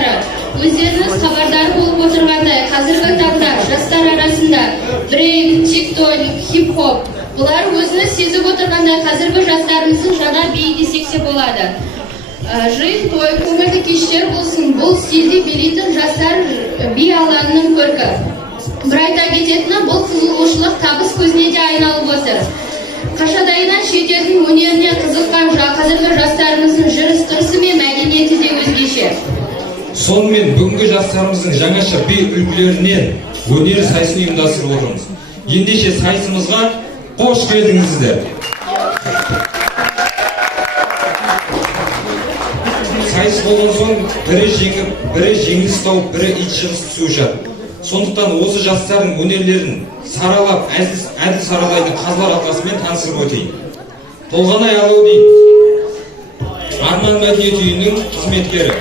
жастары, өздеріңіз хабардар болып отырғандай, қазіргі таңда жастар арасында брейк, тиктоник, хип-хоп бұлар өзіңіз сезіп отырғандай қазіргі жастарымыздың жаңа биі десек те болады. Жиын той, көңілді кештер болсын, бұл стильде билейтін жастар би алаңының көркі. Бір айта кететіні, бұл қызығушылық табыс көзіне де айналып отыр. Қашадайынан шетелдің өнеріне қызыққан қазіргі жастарымыздың жүріс-тұрысы мен мәдениеті де өзгеше. Сонымен бүгінгі жастарымыздың жаңаша би үлгілерінен өнер сайысын ұйымдастырып отырмыз. Ендеше сайысымызға қош келдіңіздер. Сайыс болған соң бірі жеңіп, бірі жеңіліс тауып, бірі ит шығыс түсуші. Сондықтан осы жастардың өнерлерін саралап, әділ саралайтын қазылар алқасымен таныстырып өтейін. Толғанай Алаудин, Арман мәдениет үйінің қызметкері.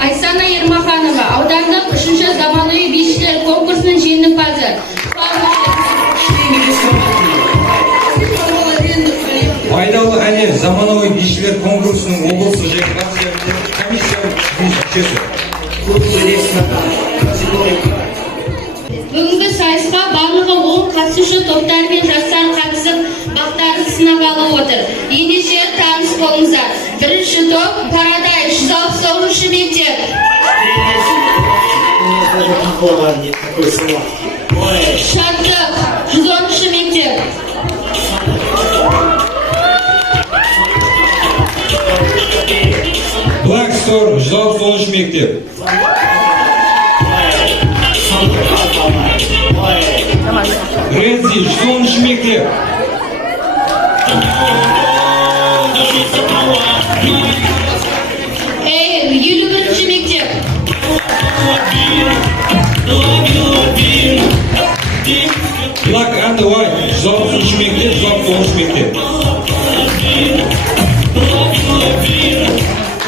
Айсана Ермаханова, аудандық 3-ші заманауи бишілер конкурсының жеңімпазы. Пайдалы әне заманауи бишілер конкурсының облысы жеңімпазы комиссия мүшесі. Бүгінгі сайысқа барлығы 10 қатысушы топтар мен жастар қатысып, бақтарын сынап алып отыр. Ендеше таныс болыңыздар. Бірінші топ Парадай 169-шы мектеп. Шаттық 110-шы мектеп. Black Storm 169-шы мектеп. Рензи 110-шы мектеп. Эйр 51-шы мектеп. Black and White 160-шы мектеп, 169-шы мектеп.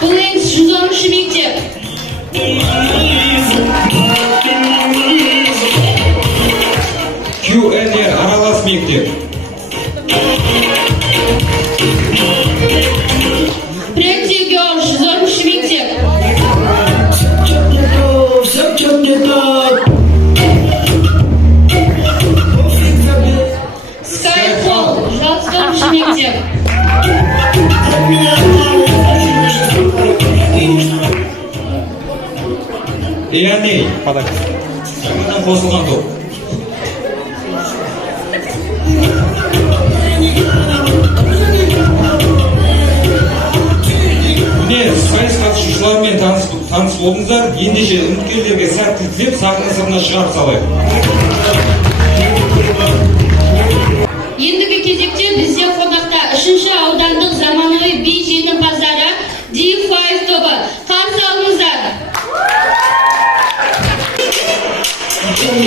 Бленс 110-шы мектеп. QNR аралас мектеп. Pretty Girl 110-шы мектеп. Skyfall 164-шы мектеп. Яней жаңадан қосылған топ. Міне сайыс қатысушылармен таныс болдыңыздар. Ендеше үміткерлерге сәттілік тілеп сахна сыртына шығарып салайық. Ендігі кезекте бізде қонақта 3-ші аудандық заманауи би жеңімпаздары D5 тобы. Қарсы алыңыздар. Thank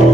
you.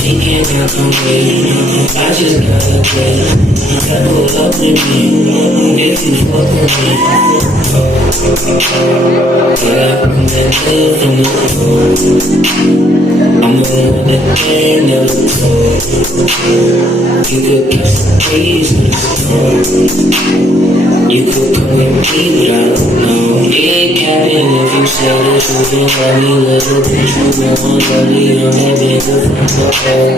She can't out the way, I just gotta play. That pull up with me, if you fuck with me. But I bring that love from the floor. I'm the one that they never told. You could kiss the breeze in the storm. You could come with me, but I don't know. Yeah, Captain, if you say the truth and let me little bitch, you won't want to leave on that big from the hole.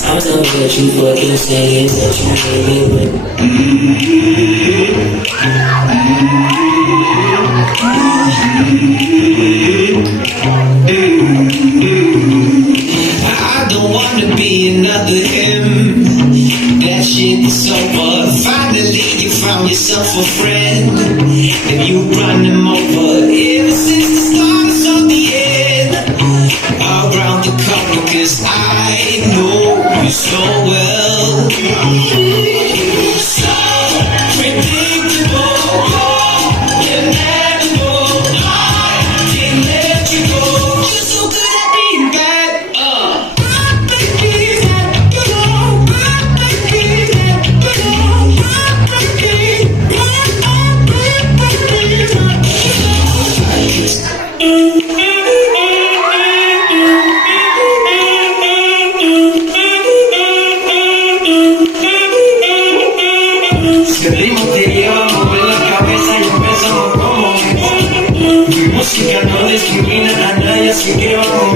I know that you fucking saying that you hate me, but I don't wanna be another him. That shit is over. Finally you found yourself a friend, and you run him over. Ever since the start of the end, around the corner, 'cause I know you so well. So predictable, inevitable. I can't let you go. You're so good at being bad. Escribimos te lleva mover la cabeza y empezamos como mi música no discrimina a nadie, así que vamos.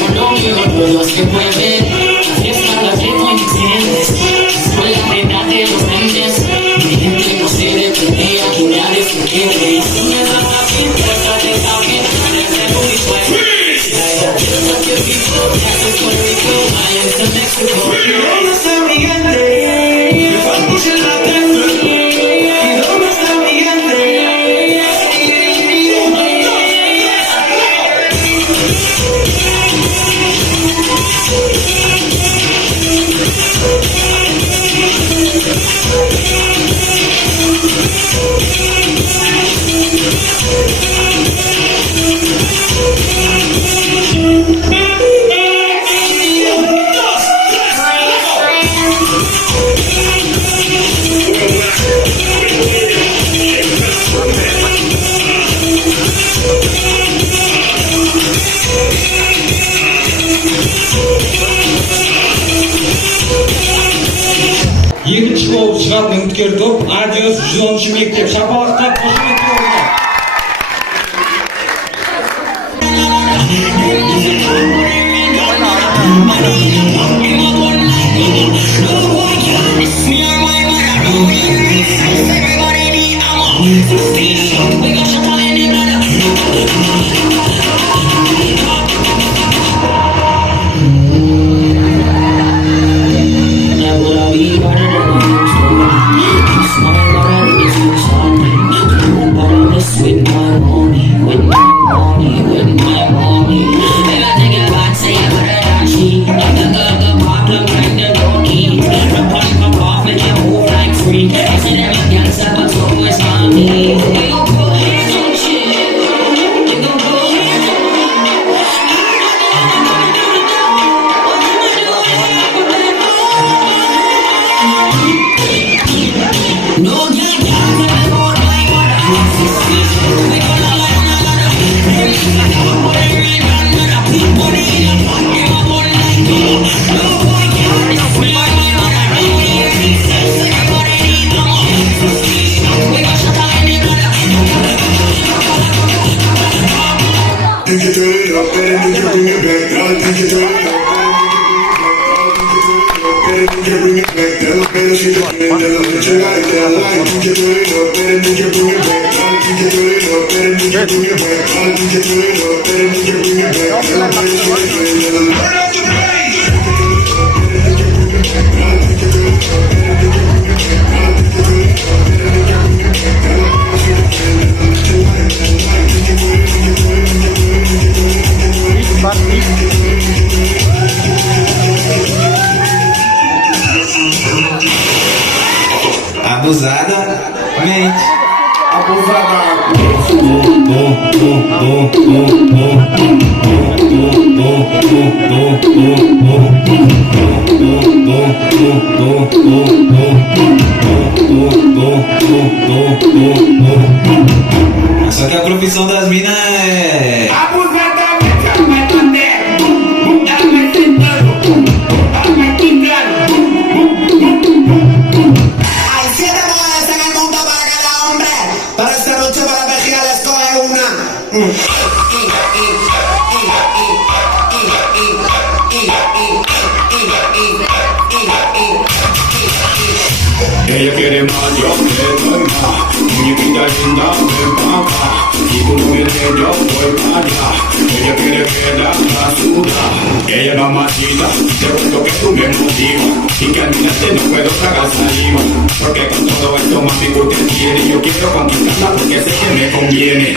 Colombia, los que mueven, la fiesta la ritmo entiendes. Soy la reina de los mentes, mi gente no se detenía, que nadie se quiere. Y si me da la fiesta, de alguien, desde muy fuerte. ¿Dónde está mi gente? Vamos en la tierra. Екінші болып шығатын үміткер топ Адиос 110 мектеп. Шапалақтап қошемет болыңыздар. Think you turn it up, better than you bring it back down. Think you turn it up, better than you bring it back down. Better she the bend, better let you like that line. Think you turn it up, better than you bring it back down. Think you turn it up, better than you bring it back down. Think you turn it up, better than you bring it back down. Better she the bend, better turn up the bass. Abusada, mente. Abusada. Só que a profissão das minas é. Abusadamente, ela vai bater, ela vai sentando, ela vai quicando. Hay 7 mujeres en el mundo para cada hombre, pero esta noche para la vejiga les coge una. Ella quiere más, yo le doy más. Muñequita linda, ven pa' acá. Y tú no vienes, yo voy para allá. Ella quiere que la suda. Ella es mamacita, te cuento que tú me motivas. Y que al mirarte no puedo tragar saliva. Porque con todo esto mami tú te tienes. Yo quiero conquistarla porque sé que me conviene.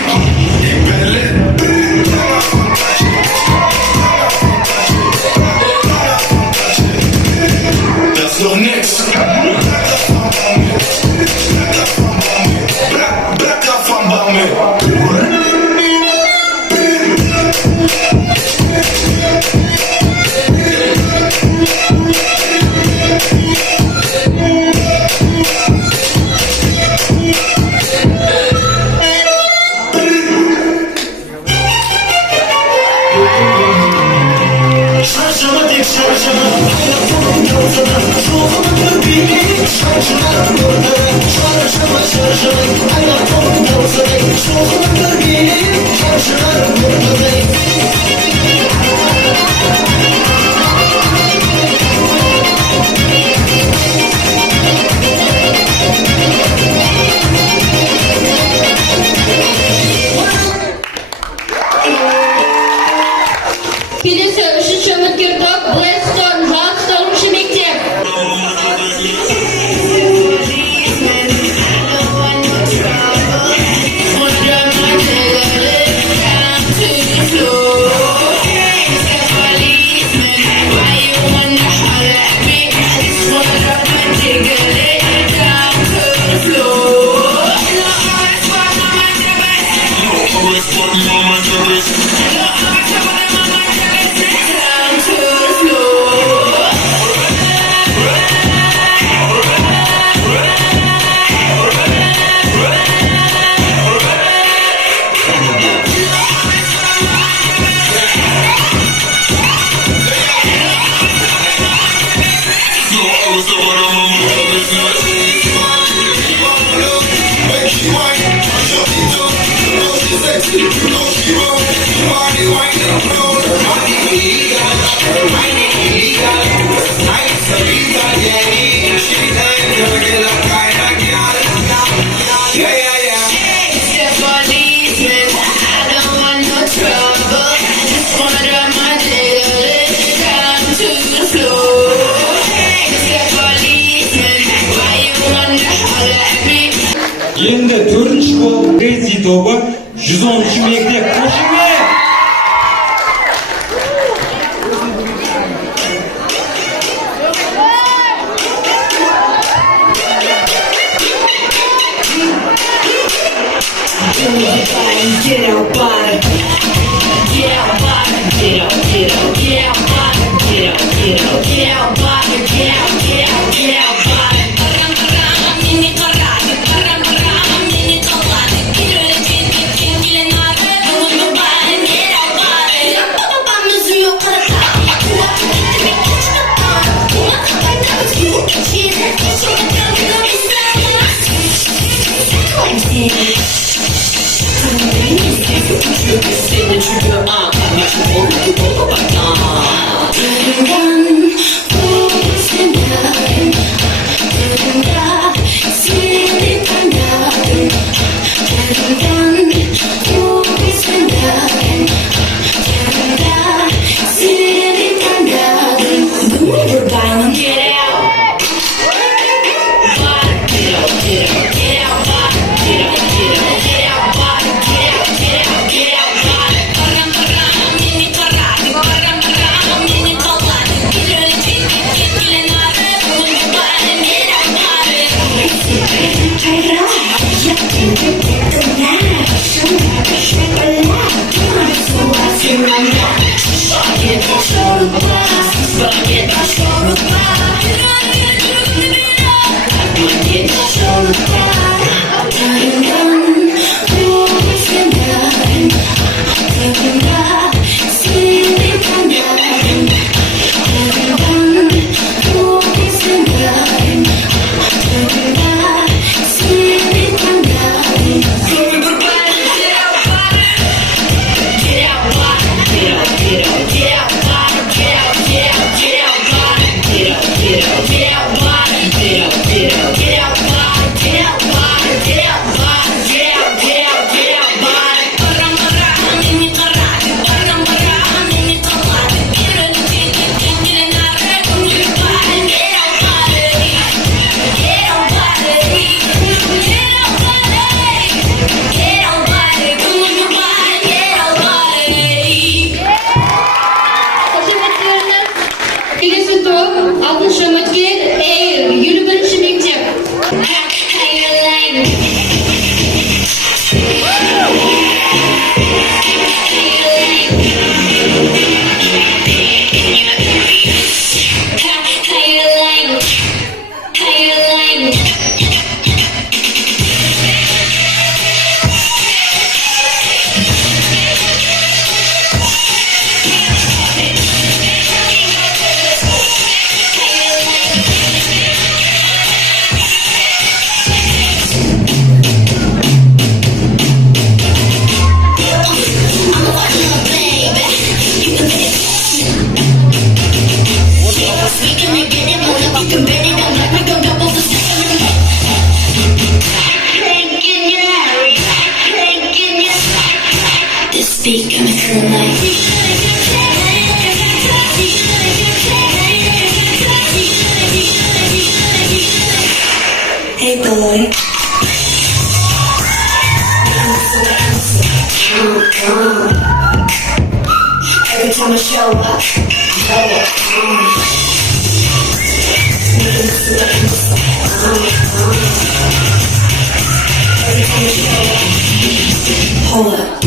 That's your next. Келесі үшінші үміткер топ Блэкстон жалғызталушы мектеп. Енді төртінші болып Crazy тобы 110-ші мектеп. Қошемет! Get out, body. Get out, body. Get out, get out, get out, body. Get out, get out, get out, body. Get out, get out, get out, body. Парам-парам, мини парады. Парам-парам, мини коллады. Келе надо, нужно бody. Get out, body. Папа-пам, изумил карата. Тебе кичка-пам. Пойдем в звук, через кичка, первый дом и Қошеметтеріңіз келесі топ 6-шы үміткер Эйр, елу бірінші мектеп. This beat coming through like hey boy. Every time I show up, hold up.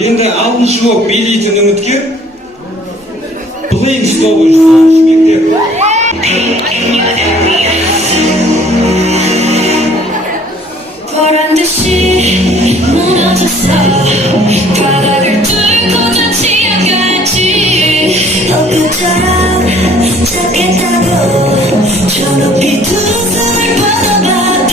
Енді 6-шы болып билейтін үміткер Плейнс тобы 3-шы мектеп. 보란 듯이 무너졌어 바닥을 뚫고 저 튀어갈지 엊그처럼 찾겠다고 저 높이 두 손을 뻗어봐도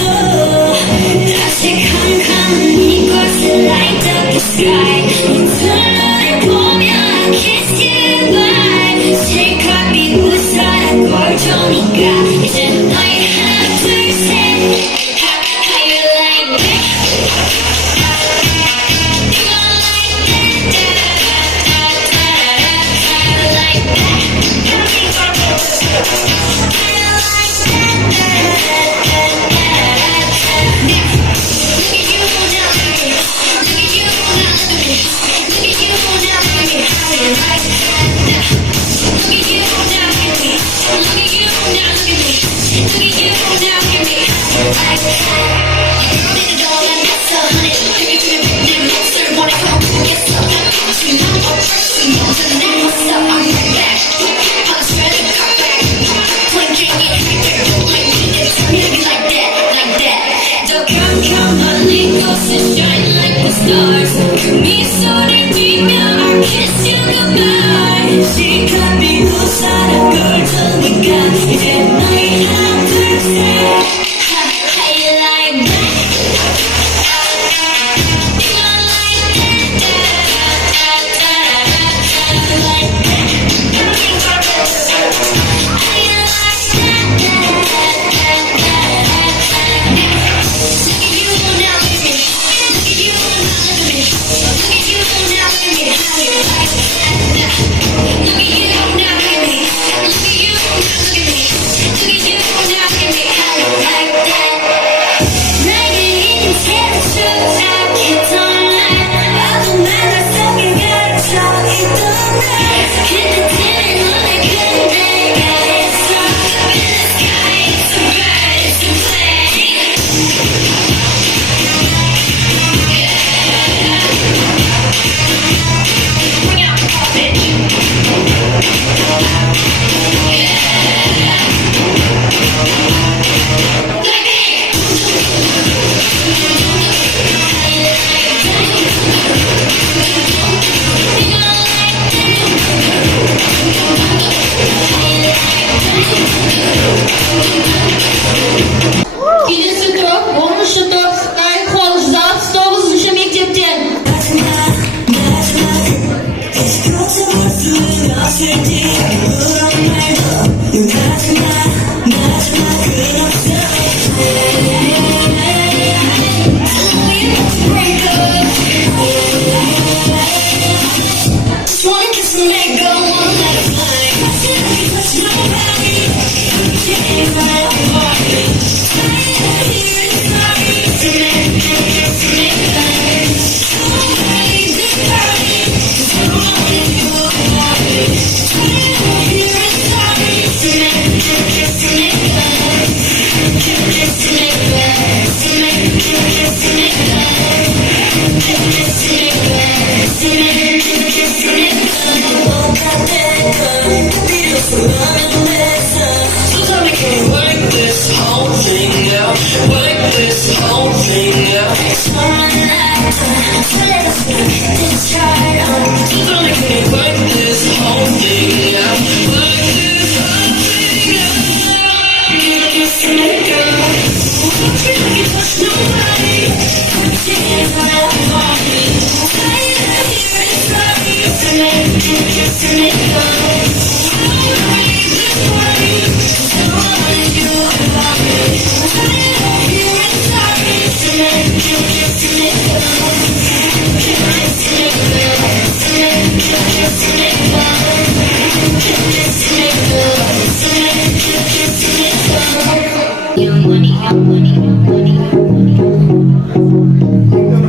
다시 캄캄한 이곳을 light up the sky 이틀을 보며 I kiss you bye 실컷 비웃어라 꼴 좋으니까 이제 너희 하나 둘셋 How you like that? You like that. stars. 미소를 띠며 I kiss you goodbye. 시간이 고사라 걸 테니까 이제 너희 하나 둘셋 How you like that? You like that? Like Келесі топ 10-шы топ Sky Hall 169-шы мектептен.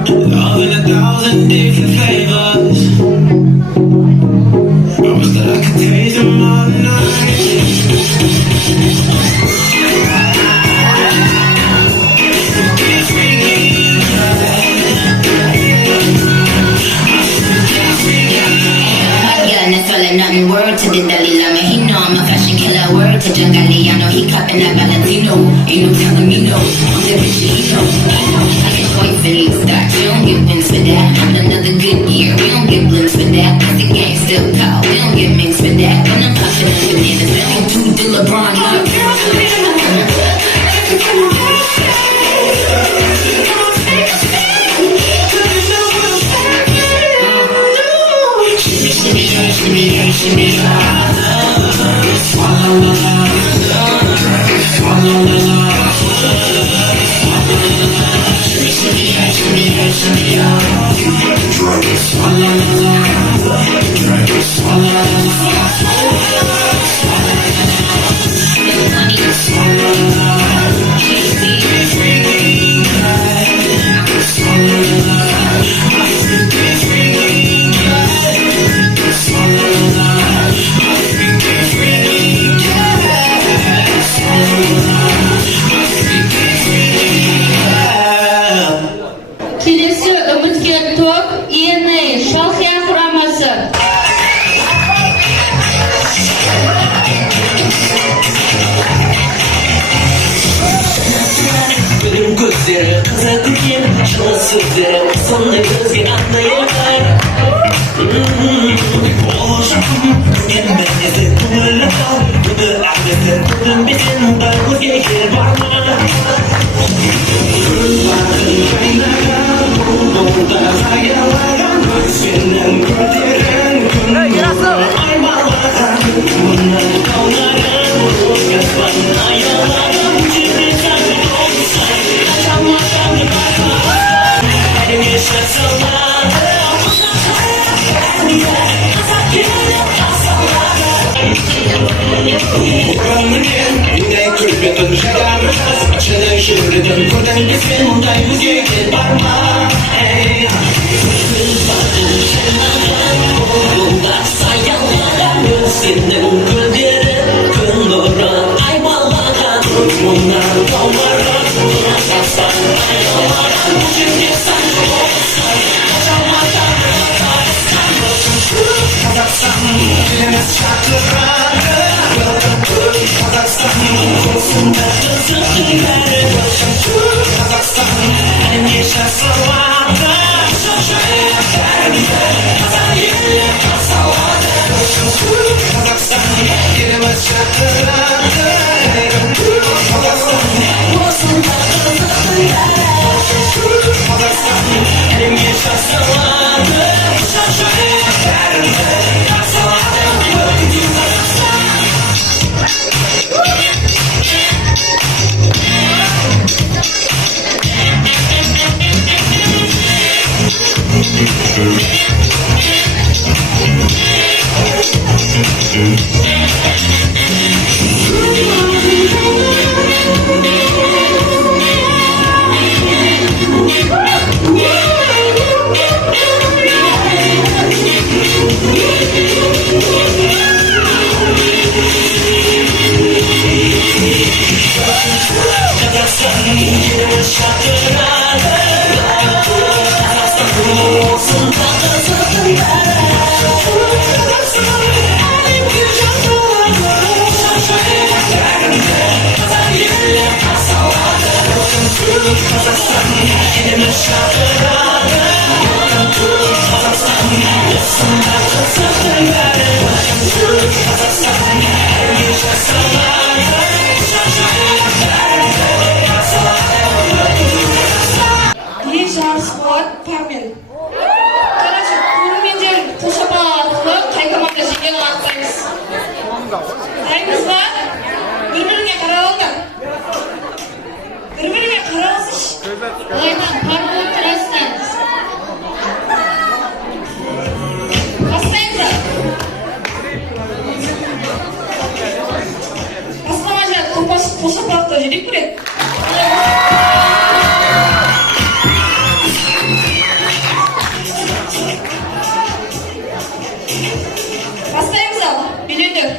Love in 1,000 different flavors. I wish that I could taste them all nothing word to the Dalai Lama. He know I'm a fashion killer. Word to John Galliano. He cupping that Valentino. Ain't no telling me no. I'm the bitch that he know. I can point for these stars. We don't get wins for that. Another good year. We don't get blinks for that. The game still call. We don't get minks for that. When I'm popping up bananas, we don't do the LeBron look. yüzleri kızartırken şılı sözleri sonunda gözge anlayırlar. Oluşum gelmenizi kumurla kal. Bunu ahmetin kudun bizim darbu gelir varlar. Kırların kaynayan burada sayalan gözgenden gördüren kumurla aymalardan bunlar kavlardan yazman ayalardan cümleten olsan kaçamadan bakma benim yaşasalar. Yine külbetün şeker Çene şirdin kurdan bizim Munday bu gece barma Kızmadın şenadan Oğlunda sayanlara Gözünden gülderin Gün doğru ayvalara Bunlar davara Yaşasın ayvalara Çünkü sen olsan Kaçamadan bakarsın Kazaksan dilimiz şarkıları Kazaksan konusunda hızlıları Kazaksan benim yaşasalarda Kazaksan dilimiz şarkıları Kazaksan konusunda hızlıları Kazaksan benim yaşasalarda спорт память. Короче, көрермендер қошапа арқылы қай команда жеңгенін анықтаймыз. Дайынбыз ба? Бір-біріңе қарап алыңдар. Бір-біріңе қарап алсайшы. Алайдан пар болып тұрасыздар. Бастаймыз. Бастамай жатып қошапалықта жүрек көреді. Бастаймыз ал, билеңдер.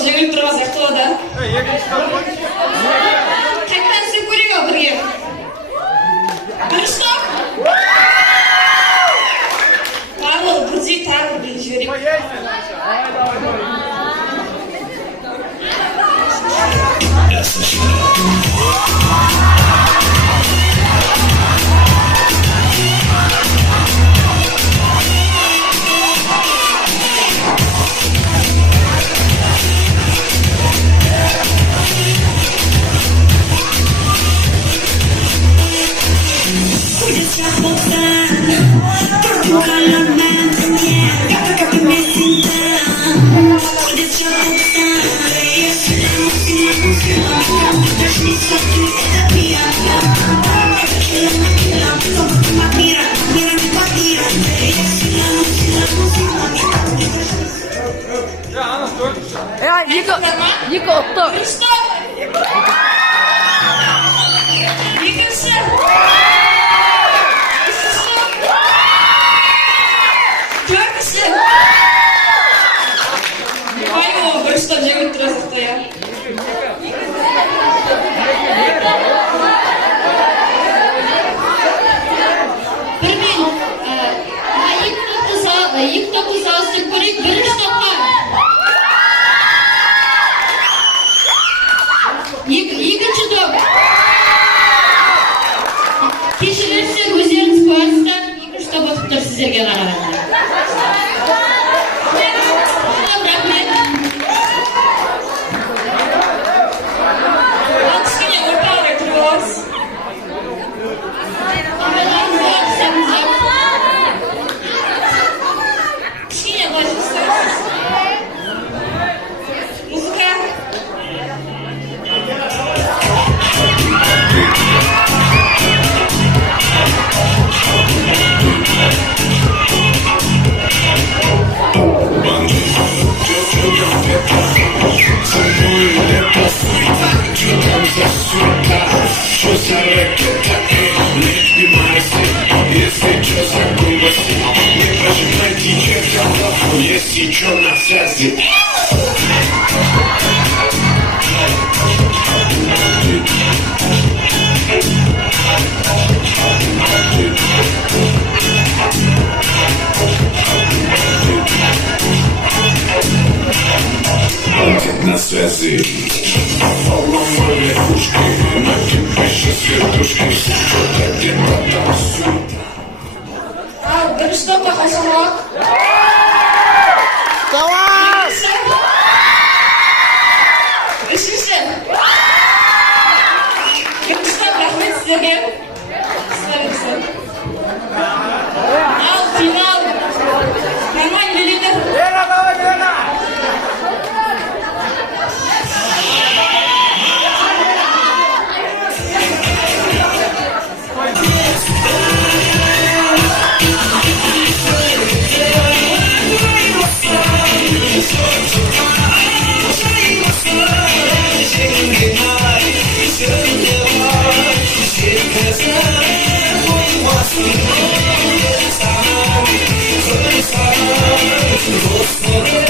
Жеңіліп тұрған сияқты да. Қайтадан сен көрейік ау бірге. Бірінші топ. Барлығы бірдей тағы бір жіберейік. 야 이거 어떠? Ayo, berstop jangan terus itu ya. Бірмен, екі топты салыстырып көрейік, бірінші топқа. Екінші топ. Кешірерсіздер, өздеріңіз қойыңыздар, екінші топ отып тұр сіздерге қарағанда. Если что на связи. На связи. Поломали лягушки, накипишь сверхушки, что-то где-то танцует. Бірінші топқа қосылмақ. Үшінші. Бірінші топ рахмет сіздерге. Ал финал. Нормальный лидер. It's